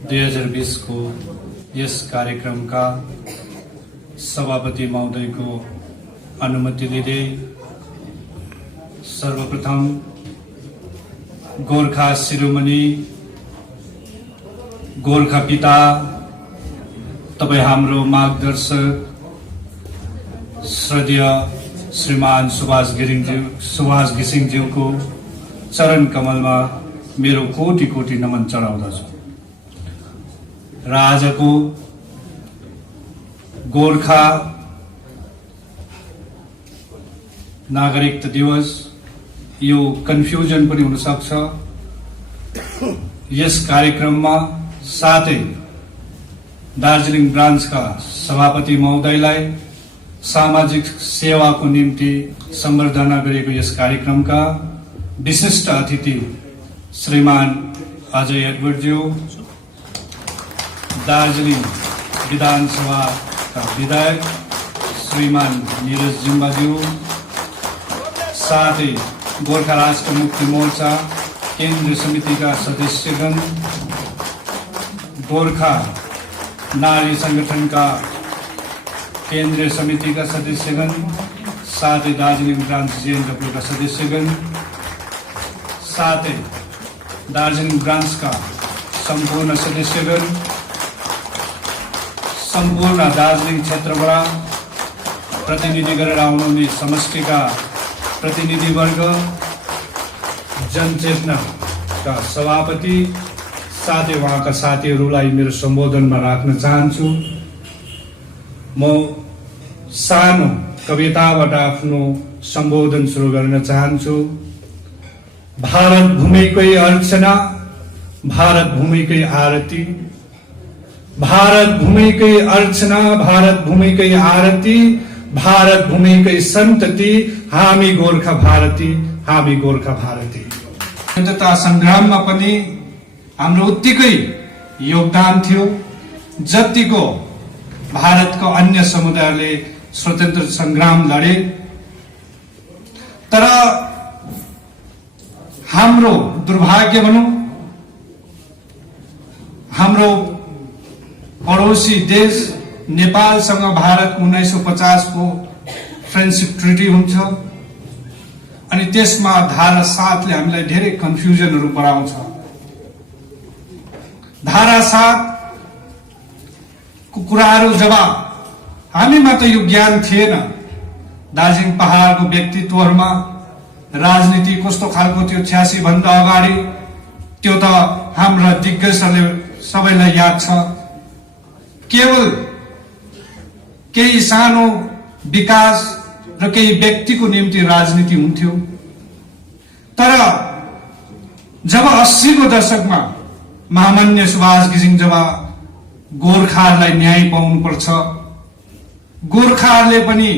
2020 को यस कार्यक्रमका सभापति महोदयको अनुमति लिँदै सर्वप्रथम गोर्खा शिरोमणि गोर्खा पिता तपाई हाम्रो मार्गदर्शक श्रद्धेय श्रीमान सुभाष घिसिङज्यूको चरण कमलमा मेरो कोटि कोटि नमन चढाउँदछु र आजको गोर्खा नागरिकता दिवस यो कन्फ्युजन पनि हुन सक्छ। यस कार्यक्रममा साथै दार्जिलिङ ब्रान्चका सभापति महोदयलाई सामाजिक सेवाको निम्ति सम्बर्धना गरेको यस कार्यक्रमका विशिष्ट अतिथि श्रीमान अजय एडवर्डज्यू, दार्जिलिङ विधानसभाका विधायक श्रीमान निरज जिम्बाज्यू, साथै गोर्खा राष्ट्र मुक्ति मोर्चा केन्द्रीय समितिका सदस्यगण, गोर्खा नारी संगठनका केन्द्रीय समितिका सदस्यगण, साथै दार्जिलिङ ब्रान्च जेएनडब्ल्यूका सदस्यगण, साथै दार्जिलिङ ब्रान्चका सम्पूर्ण सदस्यगण, सम्पूर्ण दार्जिलिङ क्षेत्रबाट प्रतिनिधि गरेर आउनुहुने समष्टिका प्रतिनिधिवर्ग, जनचेतनाका सभापति, साथै उहाँका साथीहरूलाई मेरो सम्बोधनमा राख्न चाहन्छु। म सानो कविताबाट आफ्नो सम्बोधन सुरु गर्न चाहन्छु। भारत भूमिकै अर्चना, भारत भूमिकै आरती, भारत भूमिकै अर्चना, भारत भूमिकै आरती, भारत भूमिकै सन्तति, हामी गोर्खा भारती, हामी गोर्खा भारती। स्वतन्त्रता संग्राममा पनि हाम्रो उत्तिकै योगदान थियो जतिको भारतको अन्य समुदायले स्वतन्त्र संग्राम लडे। तर हाम्रो दुर्भाग्य भनौं, हाम्रो पडोसी देश नेपालसँग भारतको 1950 को फ्रेन्डशिप ट्रिटी हुन्छ अनि त्यसमा धारा 7 ले हामीलाई धेरै कन्फ्युजनहरु गराउँछ। धारा 7 को कुराहरु जब हामीमा त यो ज्ञान थिएन, दार्जिलिङ पहाडको व्यक्तित्वहरुमा राजनीति कस्तो खालको थियो 86 भन्दा अगाडि त्यो त हाम्रा दिग्गजहरुले सबैलाई याद छ। केवल केही सानो विकास र केही व्यक्तिको निम्ति राजनीति हुन्थ्यो। तर जब 80 को दशकमा महामान्य सुभाष घिसिङ जब गोर्खाहरूलाई न्याय पाउनु पर्छ, गोर्खाहरूले पनि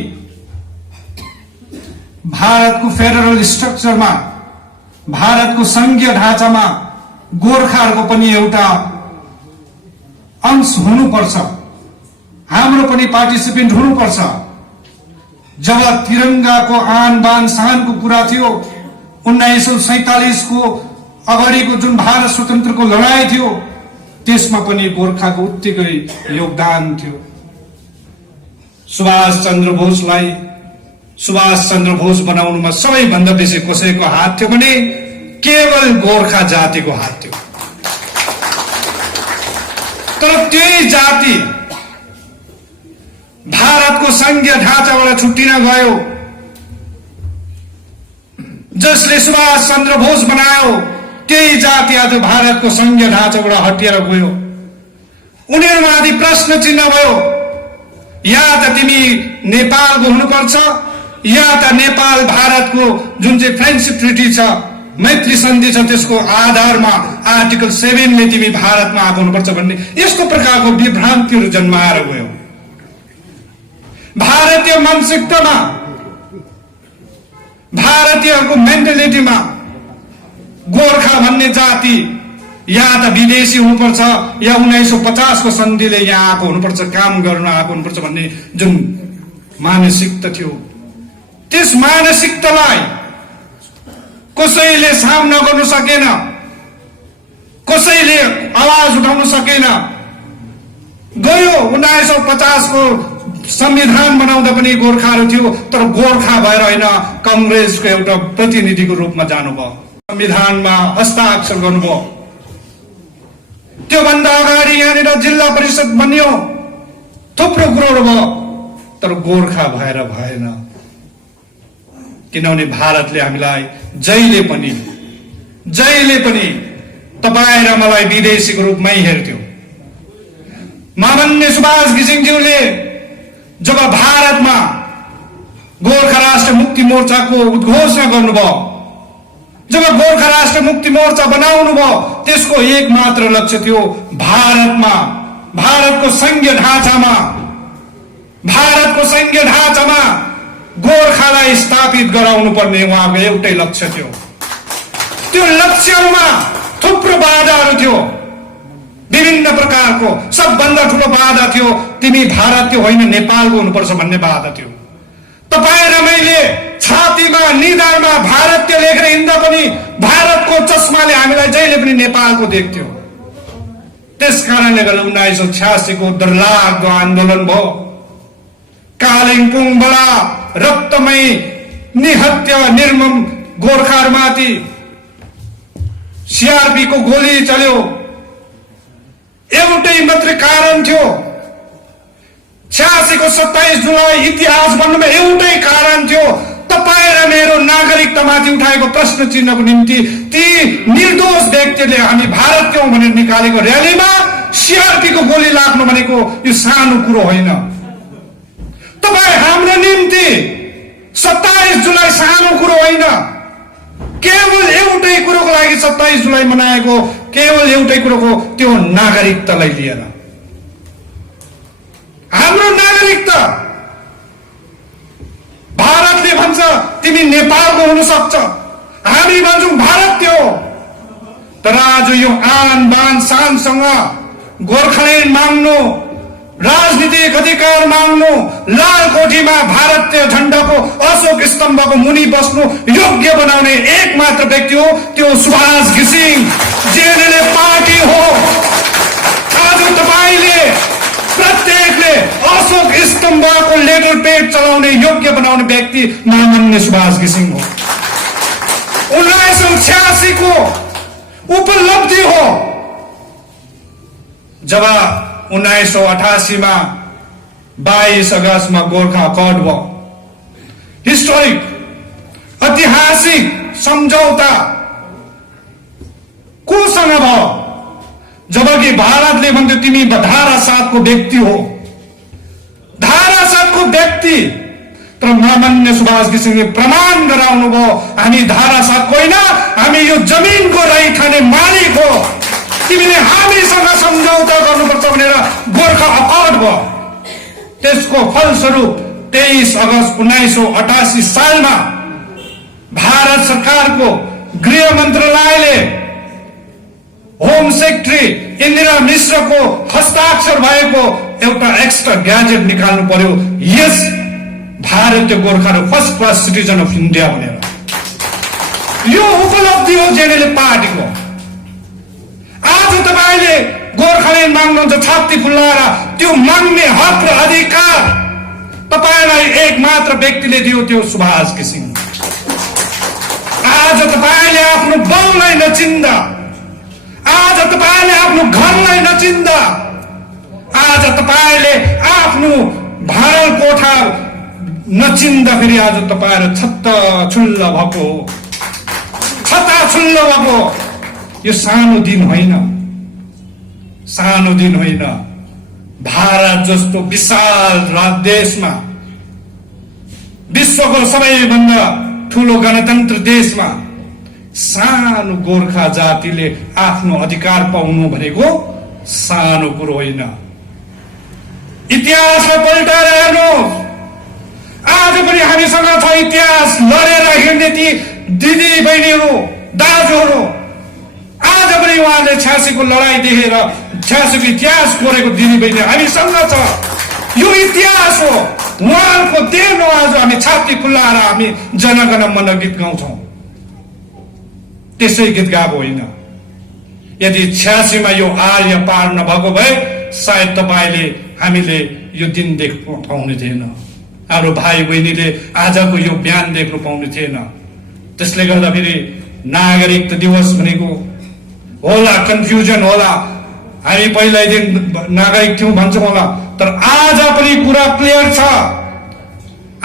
भारतको फेडरल स्ट्रक्चरमा, भारतको संघीय ढाँचामा गोर्खाहरूको पनि एउटा अंश हुनुपर्छ, हाम्रो पनि पार्टिसिपेन्ट हुनुपर्छ। जब तिरंगाको आन बान शानको कुरा थियो, 1947 को अगाडिको जुन भारत स्वतन्त्रको लडाईँ थियो त्यसमा पनि गोर्खाको उत्तिकै योगदान थियो। सुभाष चन्द्र बोस बनाउनुमा सबैभन्दा बेसी कसैको हात थियो भने केवल गोर्खा जातिको हात थियो। तर त्यही जाति भारतको संघीय ढाँचाबाट छुट्टिन गयो। जसले सुभाष चन्द्र बोस बनायो त्यही जाति आज भारतको संघीय ढाँचाबाट हटिएर गयो। उनीहरुमाथि प्रश्न चिन्ह भयो, या त तिमी नेपालको हुनुपर्छ या त नेपाल भारतको जुन चाहिँ फ्रेन्डशिप ट्रिटी छ, मैत्री सन्धि छ, त्यसको आधारमा आर्टिकल 7 ले तिमी भारतमा आएको हुनुपर्छ भन्ने यस्तो प्रकारको विभ्रान्तिहरू जन्माएर गयो। भारतीय मानसिकतामा, भारतीयको मेन्टालिटीमा गोर्खा भन्ने जाति या त विदेशी हुनुपर्छ या 1950 को सन्धिले यहाँ आएको हुनुपर्छ, काम गर्न आएको हुनुपर्छ भन्ने जुन मानसिकता थियो, त्यस मानसिकतालाई कसैले सामना गर्न सकेन, कसैले आवाज उठाउन सकेन। गयो 1950 को संविधान बनाउँदा पनि गोर्खाहरू थियो, तर गोर्खा भएर होइन, कांग्रेसको एउटा प्रतिनिधिको रूपमा जानुभयो, संविधानमा हस्ताक्षर गर्नुभयो। त्योभन्दा अगाडि यहाँनिर जिल्ला परिषद बन्यो, थुप्रो कुरोहरू भयो, तर गोर्खा भएर भएन। किनभने भारतले हामीलाई जहिले पनि तपाईं र मलाई विदेशीको रूपमै हेर्थ्यो। महामान्य सुभाष घिसिङज्यूले जब भारतमा गोर्खा राष्ट्र मुक्ति मोर्चाको उद्घोषणा गर्नुभयो, जब गोर्खा राष्ट्र मुक्ति मोर्चा बनाउनु भयो, त्यसको एकमात्र लक्ष्य थियो भारतको संघीय ढाँचामा गोर्खालाई स्थापित गराउनु पर्ने उहाँको एउटै लक्ष्य थियो। त्यो लक्ष्यमा थुप्रो बाधाहरू थियो, विभिन्न प्रकारको। सबभन्दा ठूलो बाधा थियो तिमी भारतीय होइन नेपालको हुनुपर्छ भन्ने बाधा थियो। तपाईं र मैले छातीमा निधारमा भारतीय लेखेर हिँड्दा पनि भारतको चस्माले हामीलाई जहिले पनि नेपालको देख्थ्यो। त्यसकारणले गर्दा 1986 को डरलाग्दो आन्दोलन भयो। कालिम्पोङबाट रक्तमय निहत्या निर्मम गोर्खाहरूमाथि सीआरपी को गोली चल्यो। एउटै मात्रै कारण थियो, 86 को 27 जुलाई इतिहास बन्नमा एउटै कारण थियो, तपाईं र मेरो नागरिकतामाथि उठाएको प्रश्न चिन्हको निम्ति ती निर्दोष व्यक्तिले हामी भारतीय हौं भनेर निकालेको र्यालीमा सीआरपी को गोली लाग्नु भनेको यो सानो कुरो होइन। तपाईं हाम्रो निम्ति 27 जुलाई सानो कुरो होइन। केवल एउटै कुरोको लागि 27 जुलाई मनाएको, केवल एउटै कुरोको, त्यो नागरिकतालाई लिएर। हाम्रो नागरिकता भारतले भन्छ तिमी नेपालको हुन सक्छ, हामी भन्छौं भारतीय हो। तर आज यो आन बान शानसँग गोर्खाल्यान्ड माग्नु, राजनीतिक अधिकार माग्नु, लालकोठीमा भारतीय झण्डाको अशोक स्तम्भको मुनि बस्नु योग्य बनाउने एकमात्र व्यक्ति हो त्यो सुभाष घिसिङ जेएलएल पार्टी हो। आज तपाईले प्रत्येकले अशोक स्तम्भको लेटर पेड चलाउने योग्य बनाउने व्यक्ति महामान्य सुभाष घिसिङ हो। 1986 को उपलब्धि हो जब 1988 में 22 अगस्त में गोर्खा अकॉर्ड भयो। हिस्टोरिक ऐतिहासिक सम्झौता कोसँग भयो? जबकि भारतले भन्थ्यो तिमी धारा 7 को व्यक्ति हो, धारा 7 को व्यक्ति। तर महामान्य सुभाष घिसिङले प्रमाण गराउनु भयो हामी धारा 7 को होइन, हामी यो जमिनको रैथाने मालिक हो। तिमीले हामीसँग सम्झौता गर्नुपर्छ भनेर गोर्खा अकॉर्ड भयो। त्यसको फलस्वरूप 23 अगस्त 1988 सालमा भारत सरकारको गृह मन्त्रालयले होम सेक्रेटरी इन्दिरा मिश्रको हस्ताक्षर भएको एउटा एक्स्ट्रा ग्याजेट निकाल्नु पर्यो, यस भारतीय गोर्खाहरू first class citizen of India भनेर। यो उपलब्धि हो जेएलएल पार्टीको। आज तपाईले गोर्खाल्यान्ड माग्नुहुन्छ छाती फुल्लाएर, त्यो माग्ने हक र अधिकार तपाईलाई एकमात्र व्यक्तिले दियो, त्यो सुभाष घिसिङ। आज तपाईले आफ्नो बाउलाई नचिन्दा, आज तपाईले आफ्नो घरलाई नचिन्दा, आज तपाईले आफ्नो भाडल कोठा नचिन्दा फेरि आज तपाईहरु छत्ताछुल्ल भएको, छत्ताछुल्ल भएको। यो सानो दिन होइन, सानो दिन होइन। भारत जस्तो विशाल देशमा, विश्वको सबैभन्दा ठूलो गणतन्त्र देशमा सानो गोर्खा जातिले आफ्नो अधिकार पाउनु भनेको सानो कुरो होइन। इतिहासलाई पल्टाएर हेर्नुहोस्, आज पनि हामीसँग छ इतिहास लडेर हिँड्ने ती दिदी बहिनीहरू, दाजुहरू। आज पनि उहाँले 86 को लडाई देखेर 86 को इतिहास कोरेको दिदी बहिनी हामीसँग छ। यो इतिहास हो, उहाँको देन हो। आज हामी छाती खुल्लाएर हामी जनगण मन गीत गाउँछौं, त्यसै गीत गाएको होइन। यदि 86 मा यो आर्य पार नभएको भए सायद तपाईले हामीले यो दिन देख्न पाउने थिएन, हाम्रो भाइ बहिनीले आजको यो बिहान देख्न पाउने थिएन। त्यसले गर्दा फेरि नागरिकता दिवस भनेको होला, कन्फ्युजन होला, हामी पहिल्यैदेखि नागरिक थियौं भन्छौं होला, तर आज पनि कुरा क्लियर छ।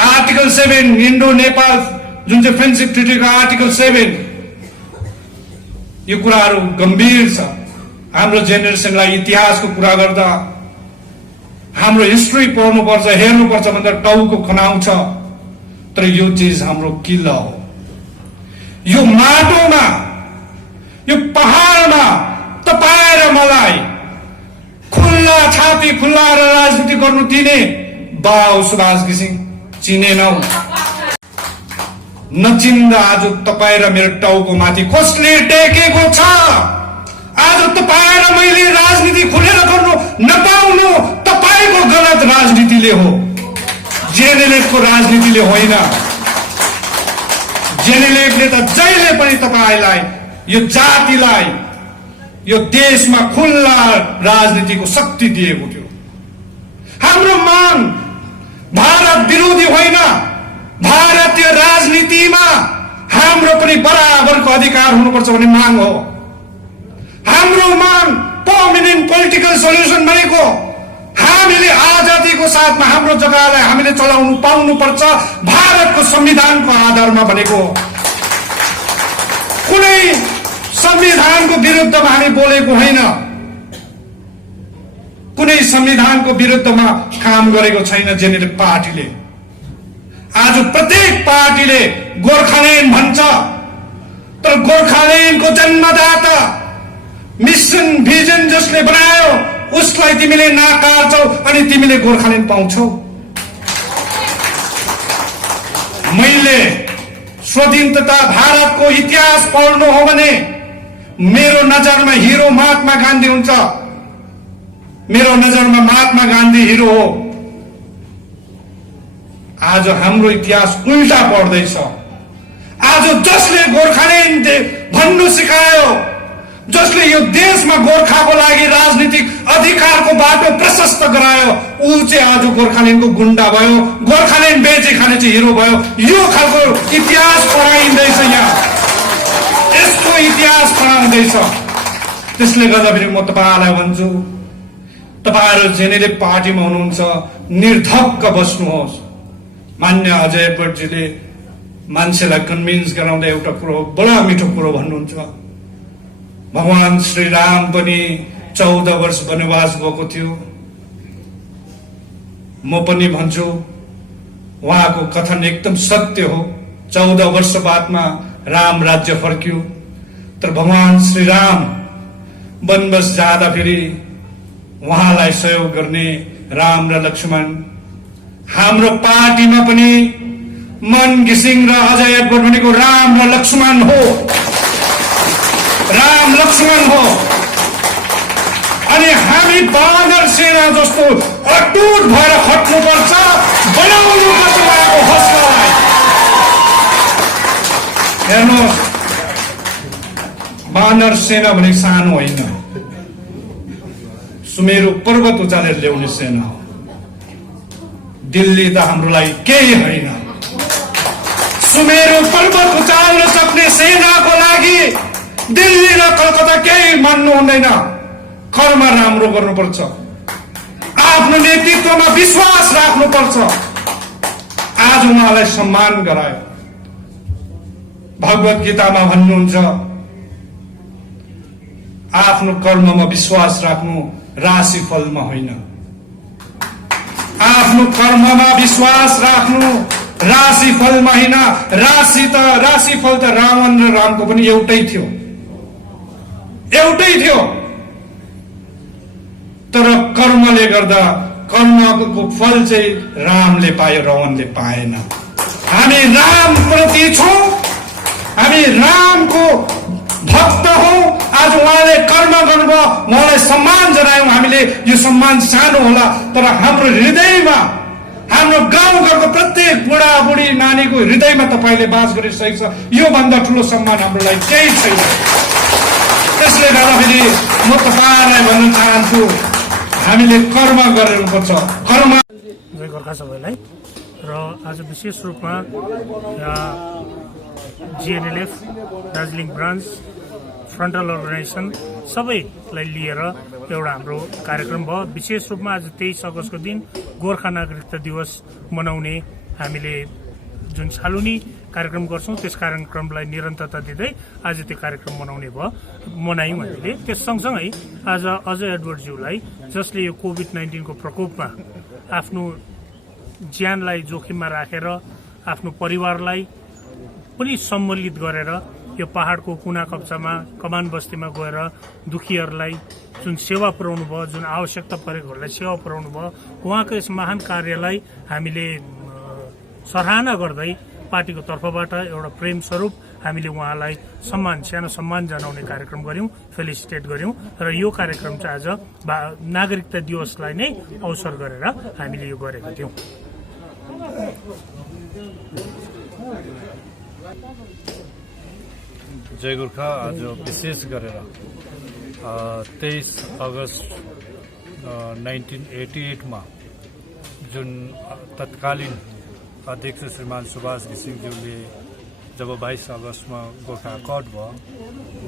आर्टिकल 7 इन्डो नेपाल जुन चाहिँ फ्रेन्डसिप ट्रिटीको आर्टिकल 7, यो कुराहरू गम्भीर छ। हाम्रो जेनेरेसनलाई इतिहासको कुरा गर्दा हाम्रो हिस्ट्री पढ्नुपर्छ, हेर्नुपर्छ भन्दा टाउको खनाउँछ। तर यो चिज हाम्रो किल्ला हो। यो माटोमा, यो पहाडमा तपाईं र मलाई खुल्ला छाती खुल्लाएर राजनीति गर्नु दिने बाउ सुभाष घिसिङ चिनेनौ। नचिन्दा आज तपाईं र मेरो टाउको माथि कसले टेकेको छ? आज तपाईं र मैले राजनीति खुलेर गर्नु नपाउनु तपाईको गलत राजनीतिले हो, जेएनएलएफको राजनीतिले होइन। जेएनएलएफले त जहिले पनि तपाईलाई, यो जातिलाई, यो देशमा खुल्ला राजनीतिको शक्ति दिएको थियो। हाम्रो माग भारत विरोधी होइन, भारतीय राजनीतिमा हाम्रो पनि बराबरको अधिकार हुनुपर्छ भन्ने माग हो। हाम्रो माग पर्मानेन्ट पोलिटिकल सोल्युसन भनेको हामीले आजादीको साथमा हाम्रो जग्गालाई हामीले चलाउनु पाउनुपर्छ भारतको संविधानको आधारमा भनेको। कुनै संविधानको विरुद्धमा हामी बोलेको होइन, कुनै संविधानको विरुद्धमा काम गरेको छैन जेएनएलएफ पार्टीले। आज प्रत्येक पार्टीले गोर्खाल्यान्ड भन्छ, तर गोर्खाल्यान्डको जन्मदाता मिशन भिजन जसले बनायो उसलाई तिमीले नकारछौ अनि तिमीले गोर्खाल्यान्ड पाउँछौ। मैले स्वतन्त्रता भारतको इतिहास पढ्नु हो भने मेरो नजरमा हिरो महात्मा गान्धी हुन्छ। मेरो नजरमा महात्मा गान्धी हिरो हो। आज हाम्रो इतिहास उल्टा पढ्दैछ। आज जसले गोर्खाल्यान्ड भन्नु सिकायो, जसले यो देशमा गोर्खाको लागि राजनीतिक अधिकारको बाटो प्रशस्त गरायो, ऊ चाहिँ आज गोर्खाल्यान्डको गुण्डा भयो, गोर्खाल्यान्ड बेचे खाने चाहिँ हिरो भयो। यो खालको इतिहास पढाइँदैछ यहाँ, यसको इतिहास पढाउँदैछ। त्यसले गर्दा फेरि म तपाईलाई भन्छु, तपाईहरु जेएनएलएफ पार्टीमा हुनुहुन्छ, निर्धक्क बस्नुहोस्। मान्य अजय भट्टजीले मान्छेलाई कन्भिन्स गराउँदा एउटा कुरो, बडा मिठो कुरो भन्नुहुन्छ, भगवान श्री राम पनि 14 वर्ष वनवास गएको थियो। म पनि भन्छु उहाँको कथन एकदम सत्य हो। 14 वर्ष बादमा राम राज्य फर्क्यो, तर भगवान श्री राम वनवास जाँदा फेरि उहाँलाई सहयोग गर्ने राम र लक्ष्मण, हाम्रो पार्टीमा पनि मन घिसिङ र अजय भट्ट भनेको राम र लक्ष्मण हो, राम लक्ष्मण हो। अनि हामी बानर सेना जस्तो अटुट भएर खट्नुपर्छ, बनाउनुपर्छ उहाँको हौसलालाई। हेर्नुहोस्, बानर सेना भने सानो होइन, सुमेरु पर्वत उचालेर ल्याउने सेना हो। दिल्ली त हाम्रो लागि केही होइन। सुमेरु पर्वत उचाल्न सक्ने सेनाको लागि दिल्ली र कलकत्ता केही मान्नु हुँदैन। कर्म राम्रो गर्नुपर्छ, आफ्नो नेतृत्वमा विश्वास राख्नुपर्छ। आज उहाँलाई सम्मान गरायो। भगवत गीतामा भन्नुहुन्छ, आफ्नो कर्ममा विश्वास राख्नु राशिफलमा होइन। आफ्नो कर्ममा विश्वास राख्नु राशिफलमा होइन। राशिफल त रावण र रामको पनि एउटै थियो। तर कर्मले गर्दा कर्मको फल चाहिँ रामले पायो, रावणले पाएन। हामी राम प्रति छौं, हामी रामको भक्त हौ। आज उहाँले कर्म गर्नुभयो, उहाँलाई सम्मान जनायौं। हामीले यो सम्मान सानो होला, तर हाम्रो हृदयमा, हाम्रो गाउँघरको प्रत्येक बुढाबुढी नानीको हृदयमा तपाईले बास गरिसकेको छ। यो भन्दा ठूलो सम्मान हाम्रो लागि केही छैन। त्यसले गर्दाखेरि म तपाईँहरूलाई भन्न चाहन्छु हामीले कर्म गर्नुपर्छ। कर्म जय गोर्खा सबैलाई। र आज विशेष रूपमा यहाँ GNLF Darjeeling branch frontal organisation सबैलाई लिएर एउटा हाम्रो कार्यक्रम भयो। विशेष रूपमा आज 23 अगस्तको दिन गोर्खा नागरिकता दिवस मनाउने हामीले जुन सालुनी कार्यक्रम गर्छौं त्यस कार्यक्रमलाई निरन्तरता दिँदै आज त्यो कार्यक्रम मनायौं हामीले। त्यस सँगसँगै आज अजय एडवर्डज्यूलाई जसले यो कोभिड-19 को प्रकोपमा आफ्नो ज्यानलाई जोखिममा राखेर आफ्नो परिवारलाई पनि सम्मिलित गरेर यो पहाडको कुना कप्चामा कमान बस्तीमा गएर दुखीहरूलाई जुन सेवा पुर्याउनु भयो, जुन आवश्यकता परेकोहरूलाई सेवा पुर्याउनु भयो, उहाँको यस महान कार्यलाई हामीले सराहना गर्दै पार्टीको तर्फबाट एउटा प्रेम स्वरूप हामीले उहाँलाई सानो सम्मान जनाउने कार्यक्रम गर्यौं, फेलिसिटेट गर्यौं। र यो कार्यक्रम चाहिँ आज नागरिकता दिवसलाई नै अवसर गरेर हामीले यो गरेका थियौं। जय गोर्खा। आज विशेष गरेर 23 अगस्त 1988 मा जुन तत्कालीन अध्यक्ष श्रीमान सुभाष घिसिङज्यूले जब 22 अगस्तमा गोर्खा अकर्ड भयो,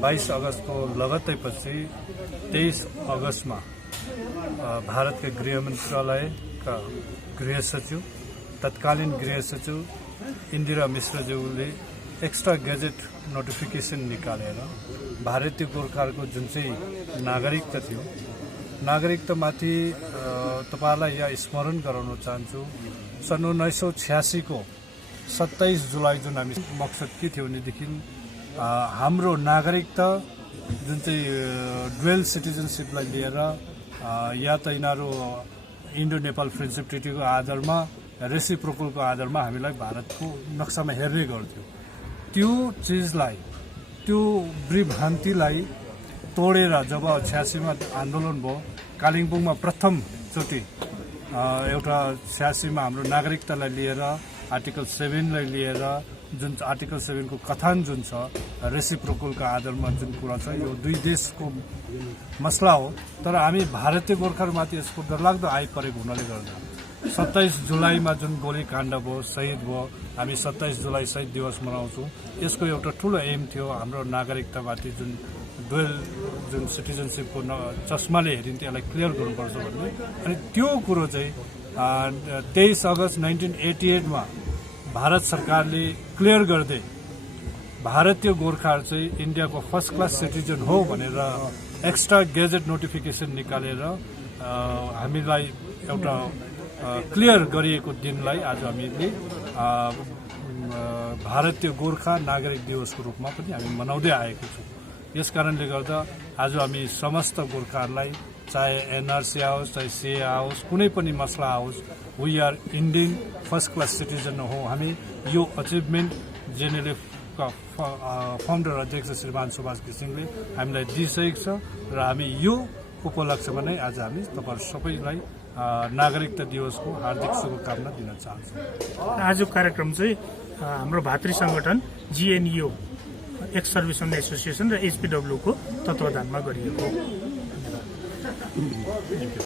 22 अगस्तको लगत्तै पछि 23 अगस्तमा भारतका गृह मन्त्रालयका गृह सचिव तत्कालीन गृह सचिव इन्दिरा मिश्रज्यूले एक्स्ट्रा गेजेट नोटिफिकेसन निकालेर भारतीय गोर्खाहरूको जुन चाहिँ नागरिकता थियो, नागरिकतामाथि तपाईहरुलाई यहाँ स्मरण गराउन चाहन्छु। सन् 1986 को 27 जुलाई जुन हामी मकसद के थियो भनेदेखि हाम्रो नागरिकता जुन चाहिँ डुअल सिटिजनशिपलाई लिएर या त यिनीहरू इन्डो नेपाल फ्रेन्डसिप ट्रिटीको आधारमा रेसिप्रोकलको आधारमा हामीलाई भारतको नक्सामा हेर्ने गर्थ्यो। त्यो चिजलाई, त्यो विभ्रान्तिलाई तोडेर जब 86 मा आन्दोलन भयो, कालिम्पोङमा प्रथमचोटि एउटा 86 मा हाम्रो नागरिकतालाई लिएर आर्टिकल 7 लाई लिएर जुन आर्टिकल 7 को कथन जुन छ रेसिप्रोकलको आधारमा जुन कुरा छ, यो दुई देशको मसला हो। तर हामी भारतीय गोर्खाहरूमाथि यसको डरलाग्दो आइपरेको हुनाले गर्दा 27 जुलाईमा जुन गोलीकाण्ड भयो, शहीद भयो, हामी 27 जुलाई शहीद दिवस मनाउँछौँ। यसको एउटा ठूलो एम थियो हाम्रो नागरिकतामाथि जुन डुअल जुन सिटिजनशिपको चस्माले हेरिन्थ्यो यसलाई क्लियर गर्नुपर्छ भन्ने। अनि त्यो कुरो चाहिँ 23 अगस्त 1988 मा भारत सरकारले क्लियर गर्दै भारतीय गोर्खाहरू चाहिँ इन्डियाको फर्स्ट क्लास सिटिजन हो भनेर एक्स्ट्रा गेजेट नोटिफिकेसन निकालेर हामीलाई एउटा क्लियर गरिएको दिनलाई आज हामीले भारतीय गोर्खा नागरिक दिवसको रूपमा पनि हामी मनाउँदै आएको छौँ। यस कारणले गर्दा आज हामी समस्त गोर्खाहरूलाई चाहे एनआरसी आओस्, चाहे सीए आओस्, कुनै पनि मसला आओस्, we are Indian first class citizen हो। हामी यो अचिभमेन्ट जेएनएलएफ का फाउन्डर अध्यक्ष श्रीमान सुभाष घिसिङले हामीलाई दिइसकेको छ र हामी यो उपलक्ष्यमा नै आज हामी तपाईहरु सबैलाई नागरिकता दिवसको हार्दिक शुभकामना दिन चाहन्छु। आजको कार्यक्रम चाहिँ हाम्रो भातृ संगठन जिएनयू एक्स सर्भिसमेन एसोसिएसन र एचपीडब्ल्यू को तत्वावधानमा गरिएको हो।